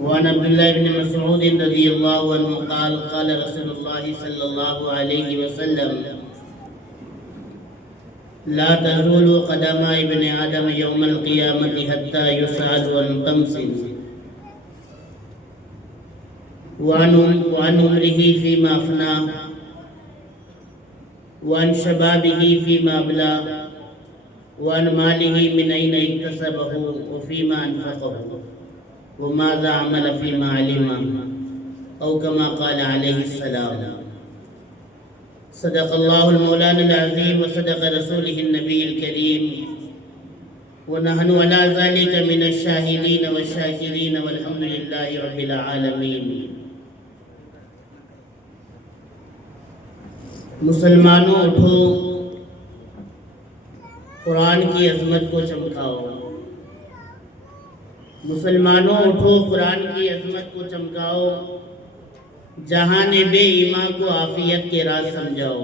وعن عبد الله بن مسعود رضي الله عنه قال قال رسول الله صلى الله عليه وسلم لا تزول قدم ابن آدم يوم القيامة حتى يسأل عن خمس وعن عمره فيما أفناه وعن شبابه فيما أبلى وعن ماله من أين اكتسبه وفيما أنفقه وماذا عمل فيما علم أو كما قال عليه السلام. صدق الله المولانا العظيم وصدق رسوله النبي الكريم ونحن على ذلك من الشاهدين والشاكرين والحمد لله رب العالمين. مسلمانوں اٹھو، قرآن کی عظمت کو چمکاؤ. مسلمانوں اٹھو، قرآن کی عظمت کو چمکاؤ. جہان بے ایمان کو عافیت کے راز سمجھاؤ.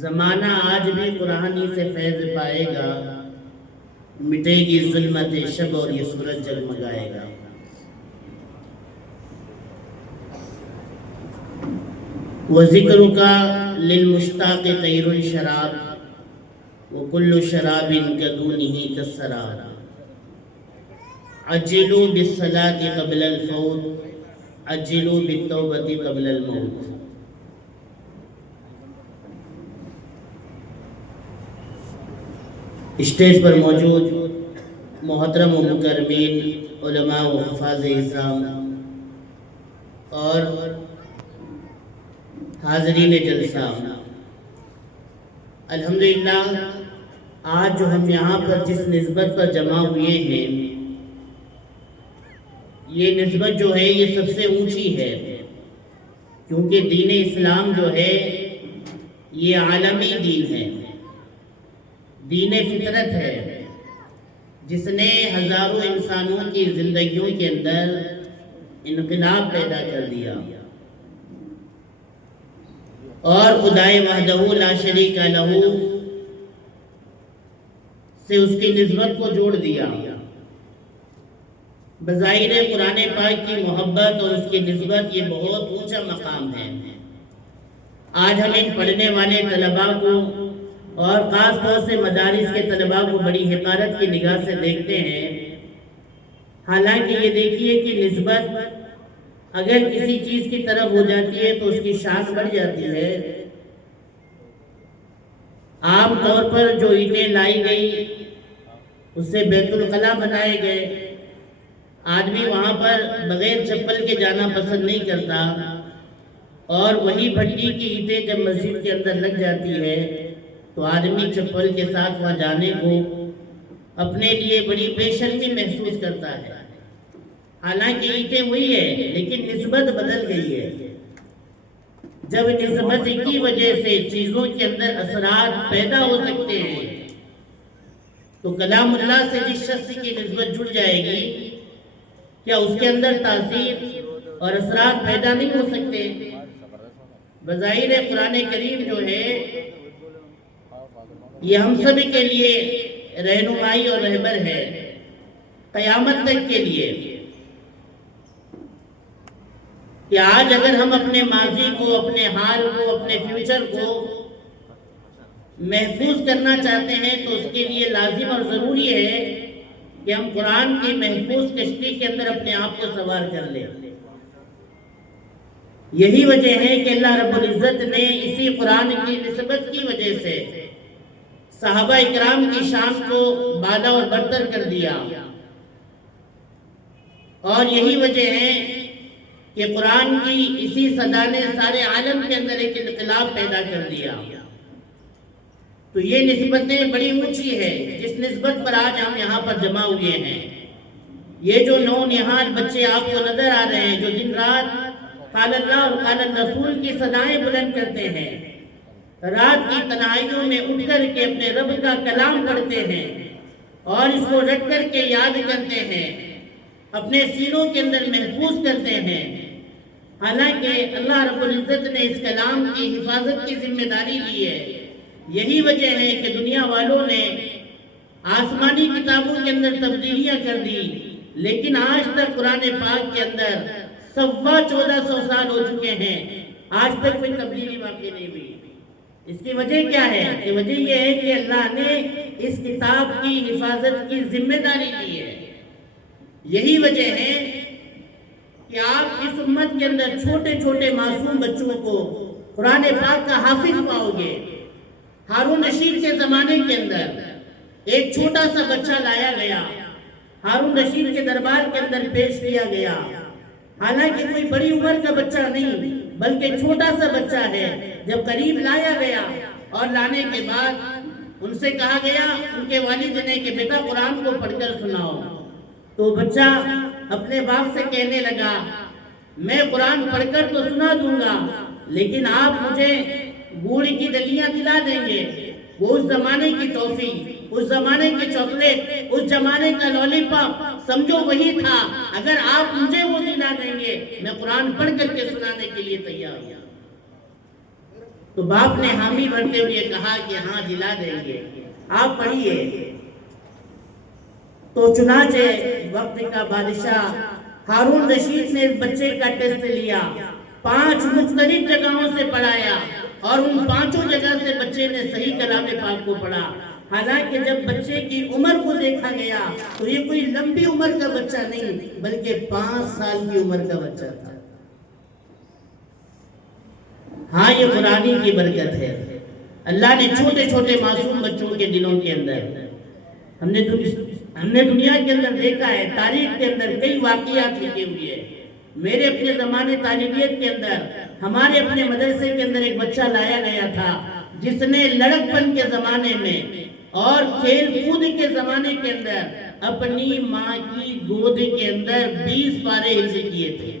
زمانہ آج بھی قرآن ہی سے فیض پائے گا. مٹے گی ظلمت شب اور یہ سورج جگمگائے گا. وَذِكْرُكَ لِلْمُشْتَاقِ طَيْرُ الشَّرَابِ وَكُلُّ شَرَابٍ كَدُونِهِ كَالسَّرَابِ. عجلوا بالصلاة قبل الفوت عجلوا بالتوبة قبل الموت. اسٹیج پر موجود محترم و مکرمین علماء و حفاظ اعظام اور حاضرین جلسہ، الحمدللہ آج جو ہم یہاں پر جس نسبت پر جمع ہوئے ہیں، یہ نسبت جو ہے یہ سب سے اونچی ہے، کیونکہ دین اسلام جو ہے یہ عالمی دین ہے، دین فطرت ہے، جس نے ہزاروں انسانوں کی زندگیوں کے اندر انقلاب پیدا کر دیا اور خدائے وحدہ لا شریک لہ سے اس کی نسبت کو جوڑ دیا. بظاہر قرآن پاک کی محبت اور اس کی نسبت یہ بہت اونچا مقام ہے. آج ہم ان پڑھنے والے طلباء کو اور خاص طور سے مدارس کے طلباء کو بڑی حقارت کی نگاہ سے دیکھتے ہیں. حالانکہ یہ دیکھیے کہ نسبت اگر کسی چیز کی طرف ہو جاتی ہے تو اس کی شان بڑھ جاتی ہے. عام طور پر جو اینٹیں لائی گئی اس سے بیت الخلا بنائے گئے. آدمی وہاں پر بغیر چپل کے جانا پسند نہیں کرتا، اور وہی بھٹی کی اینٹیں جب مسجد کے اندر لگ جاتی ہے تو آدمی چپل کے ساتھ وہاں جانے کو اپنے لیے بڑی بے شرمی محسوس کرتا ہے. حالانکہ اینٹیں وہی ہے لیکن نسبت بدل گئی ہے. جب نسبت کی وجہ سے چیزوں کے اندر اثرات پیدا ہو سکتے ہیں تو کلام اللہ سے جس شخص کی نسبت جڑ جائے گی، کیا اس کے اندر تاثیر اور اثرات پیدا نہیں ہو سکتے؟ بظاہر قرآن کریم جو ہے یہ ہم سب کے لیے رہنمائی اور رہبر ہے قیامت تک کے لیے. کہ آج اگر ہم اپنے ماضی کو، اپنے حال کو، اپنے فیوچر کو محفوظ کرنا چاہتے ہیں تو اس کے لیے لازم اور ضروری ہے کہ ہم قرآن کی محفوظ کشتی کے اندر اپنے آپ کو سوار کر لیں. یہی وجہ ہے کہ اللہ رب العزت نے اسی قرآن کی نسبت کی وجہ سے صحابہ اکرام کی شان کو بالا اور برتر کر دیا. اور یہی وجہ ہے کہ قرآن کی اسی صدا نے سارے عالم کے اندر ایک انقلاب پیدا کر دیا. تو یہ نسبتیں بڑی اونچی ہے جس نسبت پر آج ہم یہاں پر جمع ہوئے ہیں. یہ جو نونہال بچے آپ کو نظر آ رہے ہیں جو دن رات قال اللہ اور قال الرسول کی صدائیں بلند کرتے ہیں، رات کی تنہائیوں میں اٹھ کر کے اپنے رب کا کلام پڑھتے ہیں اور اس کو رٹ کر کے یاد کرتے ہیں، اپنے سینوں کے اندر محفوظ کرتے ہیں. حالانکہ اللہ رب العزت نے اس کلام کی حفاظت کی ذمہ داری لی ہے. یہی وجہ ہے کہ دنیا والوں نے آسمانی کتابوں کے اندر تبدیلیاں کر دی لیکن آج تک قرآن پاک کے اندر 1400 سال ہو چکے ہیں، آج تک کوئی تبدیلی واقع نہیں ہوئی۔ اس کی وجہ کیا ہے؟ کہ وجہ یہ ہے کہ اللہ نے اس کتاب کی حفاظت کی ذمہ داری لی ہے۔ یہی وجہ ہے کہ آپ اس امت کے اندر چھوٹے چھوٹے معصوم بچوں کو قرآن پاک کا حافظ پاؤ گے۔ ہارون رشید کے زمانے کے اندر ایک چھوٹا سا بچہ لایا گیا، ہارون رشید کے دربار کے اندر پیش کیا گیا، حالانکہ کوئی بڑی عمر کا بچہ نہیں بلکہ چھوٹا سا بچہ ہے۔ جب قریب لایا گیا اور لانے کے بعد ان سے کہا گیا، ان کے والد نے کہ بیٹا قرآن کو پڑھ کر سناؤ، تو بچہ اپنے باپ سے کہنے لگا میں قرآن پڑھ کر تو سنا دوں گا، لیکن آپ مجھے گوڑ کی ڈلیاں دلا دیں گے۔ وہ اس زمانے کی ٹافی، اس زمانے کی چاکلیٹ، اس زمانے کا لالی پاپ سمجھو وہی تھا، اگر آپ مجھے وہ دلا دیں گے میں قرآن پڑھ کر کے سنانے کے لیے تیار ہوں۔ تو باپ نے حامی بھرتے ہوئے کہا کہ ہاں دلا دیں گے، آپ پڑھیے۔ تو چنانچہ وقت کا بادشاہ ہارون رشید نے اس بچے کا ٹیسٹ لیا، 5 مختلف جگہوں سے پڑھایا اور ان 5 جگہ سے بچے نے صحیح کلام پاک کو پڑھا۔ حالانکہ جب بچے کی عمر کو دیکھا گیا تو یہ کوئی لمبی عمر کا بچہ نہیں بلکہ 5 سال کی عمر کا بچہ تھا۔ ہاں یہ قرآن کی برکت ہے۔ اللہ نے چھوٹے چھوٹے معصوم بچوں کے دلوں کے اندر، ہم نے دنیا کے اندر دیکھا ہے، تاریخ کے اندر کئی واقعات لکھے ہوئے ہیں۔ میرے اپنے زمانے طالبیت کے اندر، ہمارے اپنے مدرسے کے اندر ایک بچہ لایا گیا تھا جس نے لڑکپن کے زمانے میں اور کھیل کود کے زمانے کے اندر اپنی ماں کی گود کے اندر 20 پارے حفظ کیے تھے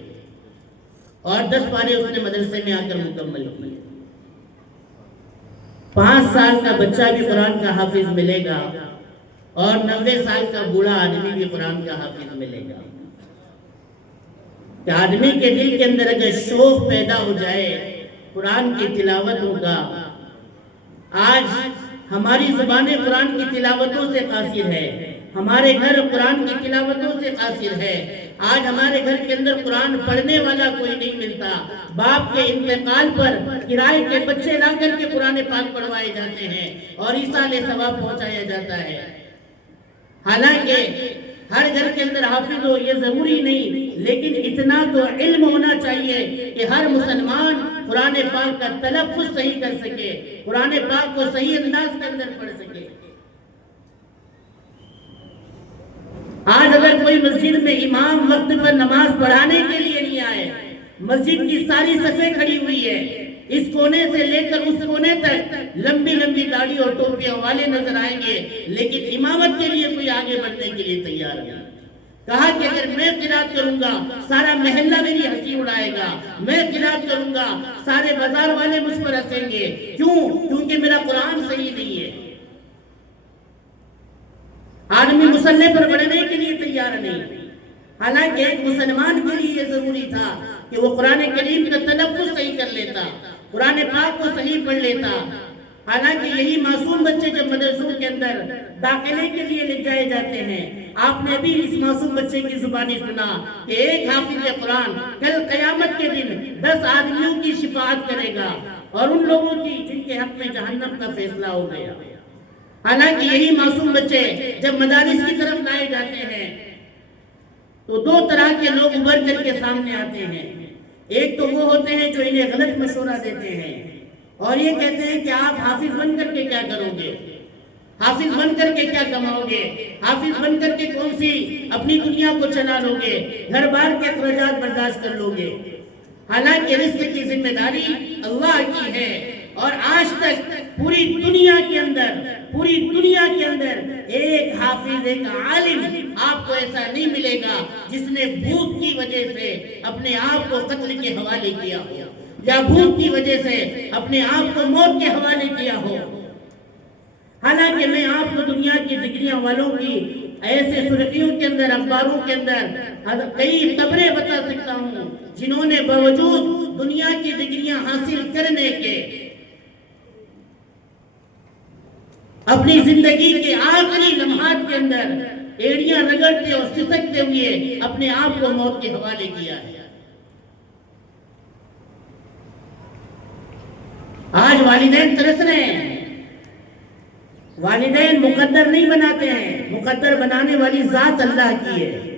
اور 10 پارے اس نے مدرسے میں آ کر مکمل کیے۔ 5 سال کا بچہ بھی قرآن کا حافظ ملے گا اور 90 سال کا بوڑھا آدمی بھی قرآن کا حافظ ملے گا۔ کہ آدمی کے دل کے اندر اگر شوق پیدا ہو جائے قرآن کی تلاوتوں کا، آج ہماری زبانیں قرآن کی تلاوتوں سے قاصر ہے، ہمارے گھر قرآن کی تلاوتوں سے قاصر ہے۔ آج ہمارے گھر کے اندر قرآن پڑھنے والا کوئی نہیں ملتا۔ باپ کے انتقال پر کرائے کے بچے لا کر کے قرآن پاک پڑھوائے جاتے ہیں اور ایصال ثواب پہنچایا جاتا ہے۔ حالانکہ ہر گھر کے اندر حافظ ہو یہ ضروری نہیں، لیکن اتنا تو علم ہونا چاہیے کہ ہر مسلمان قرآن پاک کا تلفظ صحیح کر سکے، قرآن پاک کو صحیح انداز کے اندر پڑھ سکے۔ آج اگر کوئی مسجد میں امام وقت پر نماز پڑھانے کے لیے نہیں آئے، مسجد کی ساری صفیں کھڑی ہوئی ہے، اس کونے سے لے کر اس کونے تک لمبی لمبی داڑھی اور ٹوپیاں والے نظر آئیں گے، لیکن امامت کے لیے کوئی آگے بڑھنے کے لیے تیار نہیں۔ کہا کہ اگر میں قرات کروں گا سارا محلہ میری ہنسی اڑائے گا، میں قرات کروں گا سارے بازار والے مجھ پر ہنسیں گے۔ کیوں؟ کیونکہ میرا قرآن صحیح نہیں ہے۔ آدمی مصلی پر بڑھنے کے لیے تیار نہیں، حالانکہ ایک مسلمان کے لیے یہ ضروری تھا کہ وہ قرآن کریم کا تلفظ صحیح کر لیتا، قرآن پاک کو صحیح پڑھ لیتا۔ حالانکہ یہی معصوم بچے جب مدرسوں کے اندر داخلے کے لیے لے جائے جاتے ہیں، آپ نے بھی اس معصوم بچے کی زبانی سنا کہ ایک حافظ قرآن کل قیامت کے دن 10 آدمیوں کی شفاعت کرے گا اور ان لوگوں کی جن کے حق میں جہنم کا فیصلہ ہو گیا۔ حالانکہ یہی معصوم بچے جب مدارس کی طرف لائے جاتے ہیں تو 2 طرح کے لوگ ابھر کر کے سامنے آتے ہیں۔ ایک تو وہ ہوتے ہیں جو انہیں غلط مشورہ دیتے ہیں اور یہ کہتے ہیں کہ آپ حافظ بن کر کے کیا کرو گے، حافظ بن کر کے کیا کماؤ گے، حافظ بن کر کے کون سی اپنی دنیا کو چلا لو گے، گھر بار کے اخراجات برداشت کر لو گے۔ حالانکہ رزق کی ذمہ داری اللہ کی ہے اور آج تک پوری دنیا کے اندر ایک حافظ، ایک عالم آپ کو ایسا نہیں ملے گا جس نے بھوک کی وجہ سے اپنے آپ کو قتل کے حوالے کیا ہو یا بھوک کی وجہ سے اپنے آپ کو موت کے حوالے کیا ہو۔ حالانکہ میں آپ کو دنیا کی ڈگریاں والوں کی ایسے سرخیوں کے اندر، اخباروں کے اندر کئی خبریں بتا سکتا ہوں جنہوں نے باوجود دنیا کی ڈگریاں حاصل کرنے کے اپنی زندگی کے آخری لمحات کے اندر ایڑیاں رگڑتے اور سسکتے ہوئے اپنے آپ کو موت کے حوالے کیا ہے۔ آج والدین ترس رہے ہیں، والدین مقدر نہیں بناتے ہیں، مقدر بنانے والی ذات اللہ کی ہے۔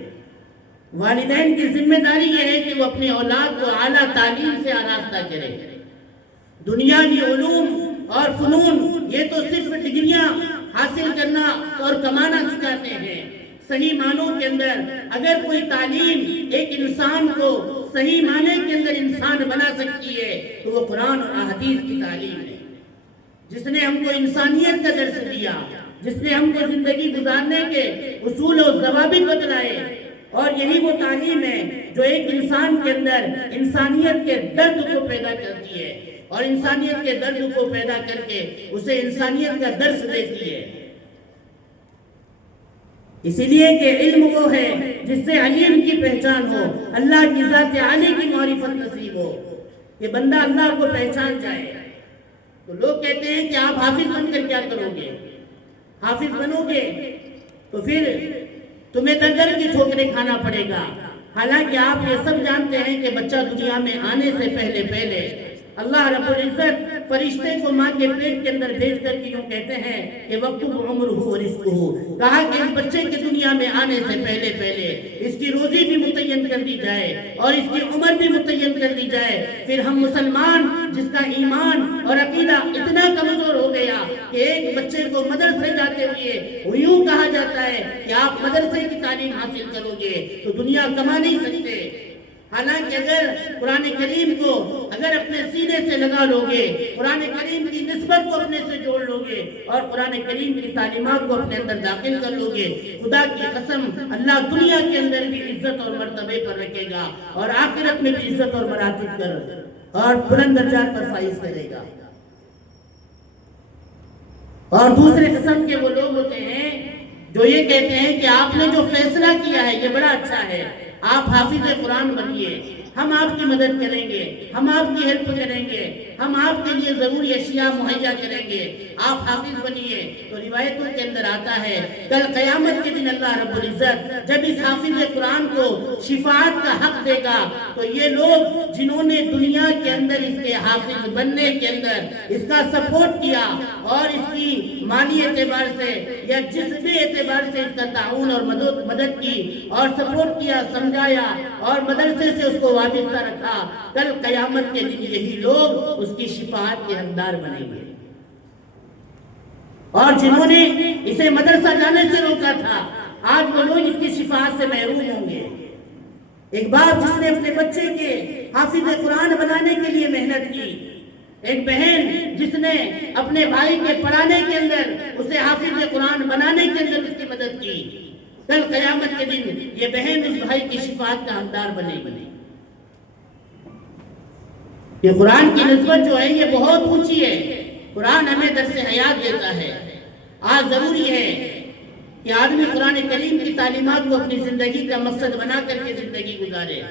والدین کی ذمہ داری یہ ہے کہ وہ اپنے اولاد کو اعلیٰ تعلیم سے آراستہ کرے۔ دنیاوی علوم اور فنون یہ تو صرف ڈگریاں حاصل کرنا اور کمانا سکھاتے ہیں۔ صحیح معنوں کے اندر اگر کوئی تعلیم ایک انسان کو صحیح معنی کے اندر انسان بنا سکتی ہے تو وہ قرآن اور حدیث کی تعلیم ہے، جس نے ہم کو انسانیت کا درس دیا، جس نے ہم کو زندگی گزارنے کے اصول و ضوابط بتلائے، اور یہی وہ تعلیم ہے جو ایک انسان کے اندر انسانیت کے درد کو پیدا کرتی ہے اور انسانیت کے درد کو پیدا کر کے اسے انسانیت کا درس دیتی ہے۔ اسی لیے کہ علم وہ ہے جس سے علیم کی پہچان ہو، اللہ کی ذات عالی کی معرفت نصیب ہو، کہ بندہ اللہ کو پہچان جائے۔ تو لوگ کہتے ہیں کہ آپ حافظ بن کر کیا کرو گے؟ حافظ بنو گے تو پھر تمہیں دنگر کی ٹھوکریں کھانا پڑے گا، حالانکہ آپ یہ سب جانتے ہیں کہ بچہ دنیا میں آنے سے پہلے اللہ رب العزت فرشتے کو ماں کے پیٹ کے اندر بھیج کر کے یوں کہتے ہیں کہ وَاكْتُبْ عُمْرُهُ وَرِزْقُهُ، کہا کہ اس بچے کے دنیا میں آنے سے پہلے اس کی روزی بھی متعین کر دی جائے اور اس کی عمر بھی متعین کر دی جائے۔ پھر ہم مسلمان جس کا ایمان اور عقیدہ اتنا کمزور ہو گیا کہ ایک بچے کو مدرسے جاتے ہوئے یوں کہا جاتا ہے کہ آپ مدرسے کی تعلیم حاصل کرو گے تو دنیا کما نہیں سکتے، حالانکہ اگر قرآن کریم کو اگر اپنے سینے سے لگا لو گے، قرآن کریم کی نسبت کو اپنے سے جوڑ لو گے اور قرآن کریم کی تعلیمات کو اپنے اندر داخل کر لو گے، خدا کی قسم اللہ دنیا کے اندر بھی عزت اور مرتبے پر رکھے گا اور آخرت میں بھی عزت اور مراتب کر اور بلند درجات پر فائز کرے گا۔ اور دوسرے قسم کے وہ لوگ ہوتے ہیں جو یہ کہتے ہیں کہ آپ نے جو فیصلہ کیا ہے یہ بڑا اچھا ہے، آپ حافظ قرآن بنیے، ہم آپ کی مدد کریں گے، ہم آپ کی ہیلپ کریں گے، ہم آپ کے لیے ضروری اشیاء مہیا کریں گے، آپ حافظ بنیے۔ تو روایتوں کے اندر آتا ہے کل قیامت کے دن اللہ رب العزت جب اس حافظ قرآن کو شفاعت کا حق دے گا تو یہ لوگ جنہوں نے دنیا کے اندر اس کے حافظ بننے کے اندر اس کا سپورٹ کیا اور اس کی مالی اعتبار سے یا جس بھی اعتبار سے اس کا تعاون اور مدد کی اور سپورٹ کیا، سمجھایا اور مدرسے سے اس کو وابستہ رکھا، کل قیامت کے دن یہی لوگ اس کی شفاعت کے حقدار بنیں گے۔ اور جنہوں نے اسے مدرسہ جانے سے روکا تھا آج وہ لوگ اس کی شفاعت سے محروم ہوں گے۔ ایک باپ جس نے اپنے بچے کے حافظ قرآن بنانے کے لیے محنت کی، ایک بہن جس نے اپنے بھائی کے پڑھانے کے اندر اسے حافظ قرآن بنانے کے اندر اس کی مدد کی، کل قیامت کے دن یہ بہن اس بھائی کی شفاعت کا حقدار بنے گی۔ یہ قرآن کی نسبت جو ہے یہ بہت اونچی ہے، قرآن ہمیں درس حیات دیتا ہے۔ آج ضروری ہے کہ آدمی قرآن کریم کی تعلیمات کو اپنی زندگی کا مقصد بنا کر کے زندگی گزارے۔